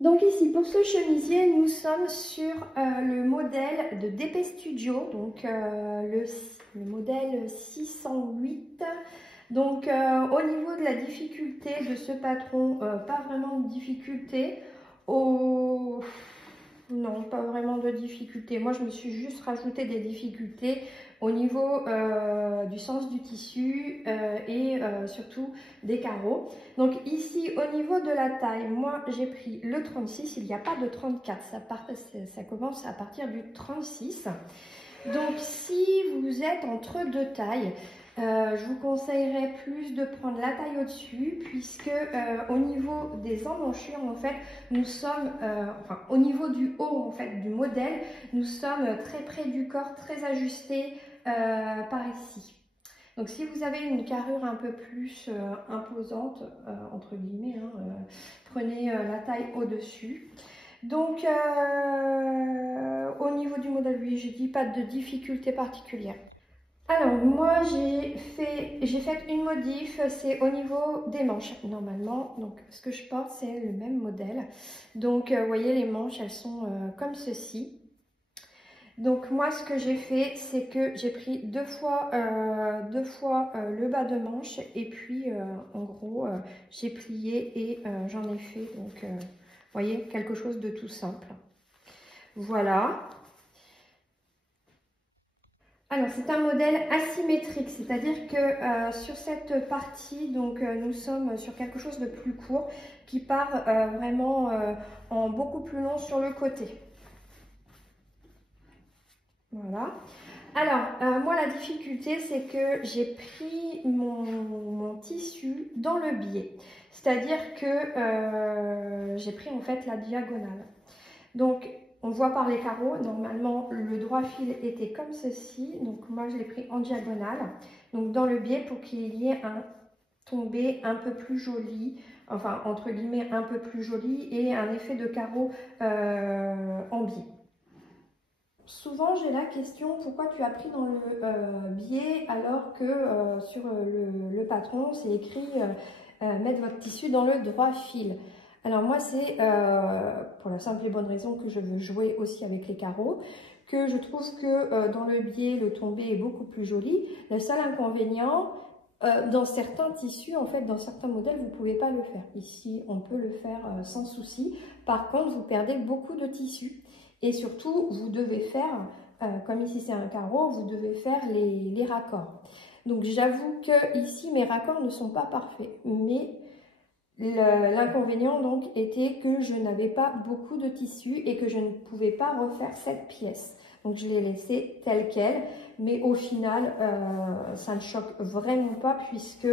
Donc ici, pour ce chemisier, nous sommes sur le modèle de DP Studio, donc le modèle 608. Donc au niveau de la difficulté de ce patron, pas vraiment de difficulté. Non, pas vraiment de difficulté. Moi, je me suis juste rajouté des difficultés au niveau du sens du tissu et surtout des carreaux. Donc ici, au niveau de la taille, moi, j'ai pris le 36. Il n'y a pas de 34. Ça commence à partir du 36. Donc si vous êtes entre deux tailles, je vous conseillerais plus de prendre la taille au-dessus, puisque au niveau des emmanchures, en fait, nous sommes, enfin au niveau du haut en fait du modèle, nous sommes très près du corps, très ajustés par ici. Donc si vous avez une carrure un peu plus imposante, entre guillemets, hein, prenez la taille au-dessus. Donc au niveau du modèle, oui, je dis pas de difficulté particulière. Alors moi j'ai fait une modif, c'est au niveau des manches normalement. Donc ce que je porte c'est le même modèle. Donc vous voyez les manches elles sont comme ceci. Donc moi ce que j'ai fait c'est que j'ai pris deux fois le bas de manche et puis en gros j'ai plié et j'en ai fait donc vous voyez quelque chose de tout simple. Voilà. Alors c'est un modèle asymétrique, c'est-à-dire que sur cette partie, donc nous sommes sur quelque chose de plus court qui part vraiment en beaucoup plus long sur le côté. Voilà. Alors moi la difficulté c'est que j'ai pris mon tissu dans le biais, c'est-à-dire que j'ai pris en fait la diagonale. Donc, on voit par les carreaux, normalement, le droit fil était comme ceci. Donc, moi, je l'ai pris en diagonale. Donc, dans le biais pour qu'il y ait un tombé un peu plus joli, enfin, entre guillemets, un peu plus joli et un effet de carreau en biais. Souvent, j'ai la question, pourquoi tu as pris dans le biais alors que sur le patron, c'est écrit mettre votre tissu dans le droit fil. Alors moi, c'est pour la simple et bonne raison que je veux jouer aussi avec les carreaux, que je trouve que dans le biais, le tombé est beaucoup plus joli. Le seul inconvénient, dans certains tissus, en fait, dans certains modèles, vous ne pouvez pas le faire. Ici, on peut le faire sans souci. Par contre, vous perdez beaucoup de tissu. Et surtout, vous devez faire, comme ici c'est un carreau, vous devez faire les raccords. Donc j'avoue que ici mes raccords ne sont pas parfaits, mais l'inconvénient donc était que je n'avais pas beaucoup de tissu et que je ne pouvais pas refaire cette pièce. Donc je l'ai laissée telle qu'elle, mais au final ça ne choque vraiment pas puisque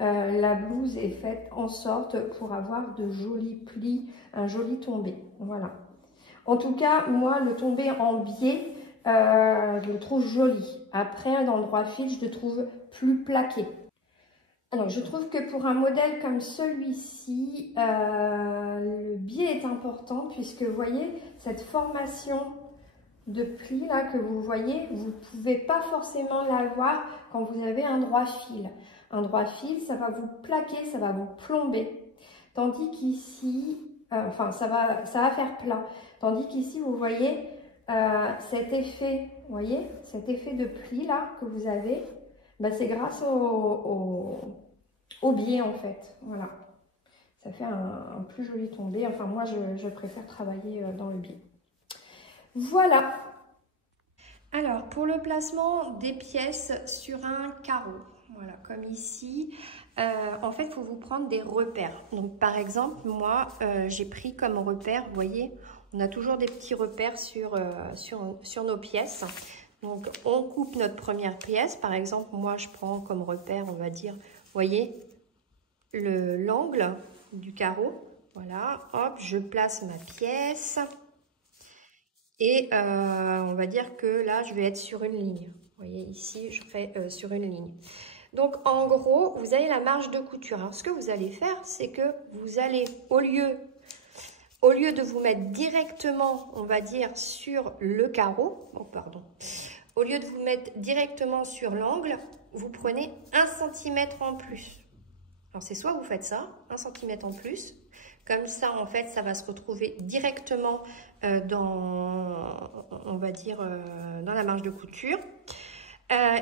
la blouse est faite en sorte pour avoir de jolis plis, un joli tombé. Voilà. En tout cas, moi, le tombé en biais, je le trouve joli. Après, dans le droit fil, je le trouve plus plaqué. Alors, je trouve que pour un modèle comme celui-ci, le biais est important puisque, vous voyez, cette formation de plis là que vous voyez, vous ne pouvez pas forcément l'avoir quand vous avez un droit fil. Un droit fil, ça va vous plaquer, ça va vous plomber. Tandis qu'ici, enfin, ça va faire plat. Tandis qu'ici, vous voyez cet effet, vous voyez, cet effet de pli là que vous avez, ben, c'est grâce au biais en fait. Voilà, ça fait un plus joli tombé. Enfin, moi, je préfère travailler dans le biais. Voilà. Alors, pour le placement des pièces sur un carreau, voilà, comme ici, en fait, il faut vous prendre des repères. Donc, par exemple, moi, j'ai pris comme repère, vous voyez, on a toujours des petits repères sur nos pièces. Donc, on coupe notre première pièce. Par exemple, moi, je prends comme repère, on va dire, vous voyez, l'angle du carreau. Voilà, hop, je place ma pièce. Et on va dire que là, je vais être sur une ligne. Vous voyez, ici, je fais sur une ligne. Donc, en gros, vous avez la marge de couture. Alors, ce que vous allez faire, c'est que vous allez, au lieu de vous mettre directement, on va dire, sur le carreau, oh, pardon, au lieu de vous mettre directement sur l'angle, vous prenez 1 cm en plus. Alors, c'est soit vous faites ça, 1 cm en plus, Comme ça, en fait, ça va se retrouver directement dans, on va dire, dans la marge de couture.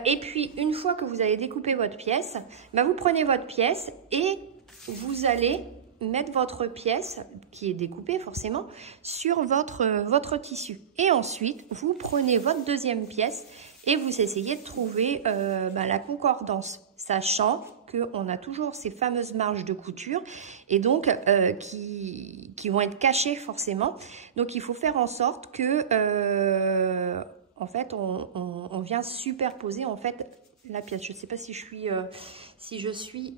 Et puis, une fois que vous avez découpé votre pièce, bah, vous prenez votre pièce et vous allez mettre votre pièce, qui est découpée forcément, sur votre tissu. Et ensuite, vous prenez votre deuxième pièce et vous essayez de trouver la concordance, sachant qu'on a toujours ces fameuses marges de couture et donc qui vont être cachées forcément. Donc, il faut faire en sorte que, en fait, on vient superposer en fait la pièce. Je ne sais pas si je suis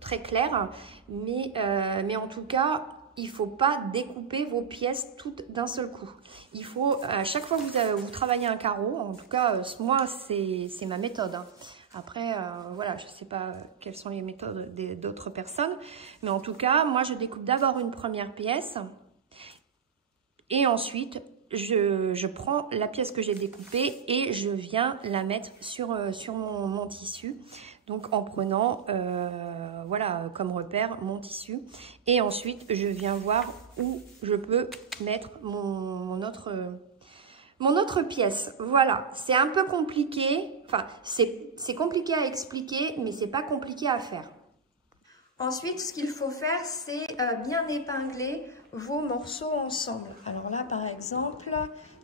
très claire, mais en tout cas, il ne faut pas découper vos pièces toutes d'un seul coup. Il faut, à chaque fois que vous travaillez un carreau, en tout cas, moi, c'est ma méthode, hein. Après, voilà, je ne sais pas quelles sont les méthodes d'autres personnes, mais en tout cas, moi, je découpe d'abord une première pièce et ensuite, je prends la pièce que j'ai découpée et je viens la mettre sur mon tissu. Donc, en prenant, voilà, comme repère, mon tissu. Et ensuite, je viens voir où je peux mettre mon autre pièce. Voilà, c'est un peu compliqué. Enfin, c'est compliqué à expliquer, mais c'est pas compliqué à faire. Ensuite, ce qu'il faut faire, c'est bien épingler vos morceaux ensemble. Alors là, par exemple,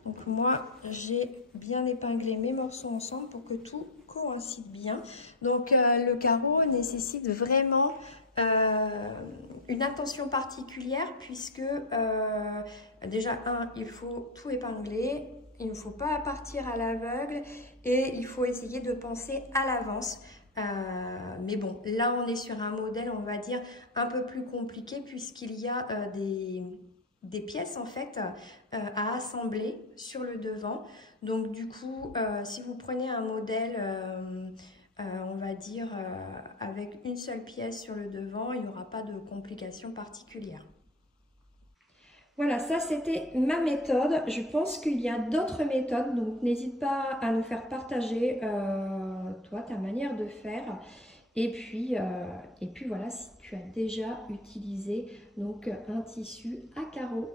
donc moi, j'ai bien épinglé mes morceaux ensemble pour que tout coïncide bien. Donc, le carreau nécessite vraiment une attention particulière puisque déjà, il faut tout épingler. Il ne faut pas partir à l'aveugle et il faut essayer de penser à l'avance. Mais bon, là on est sur un modèle, on va dire, un peu plus compliqué puisqu'il y a des pièces en fait à assembler sur le devant. Donc du coup, si vous prenez un modèle, on va dire, avec une seule pièce sur le devant, il n'y aura pas de complications particulières. Voilà, ça c'était ma méthode. Je pense qu'il y a d'autres méthodes, donc n'hésite pas à nous faire partager toi, ta manière de faire. Et puis voilà, si tu as déjà utilisé donc un tissu à carreaux.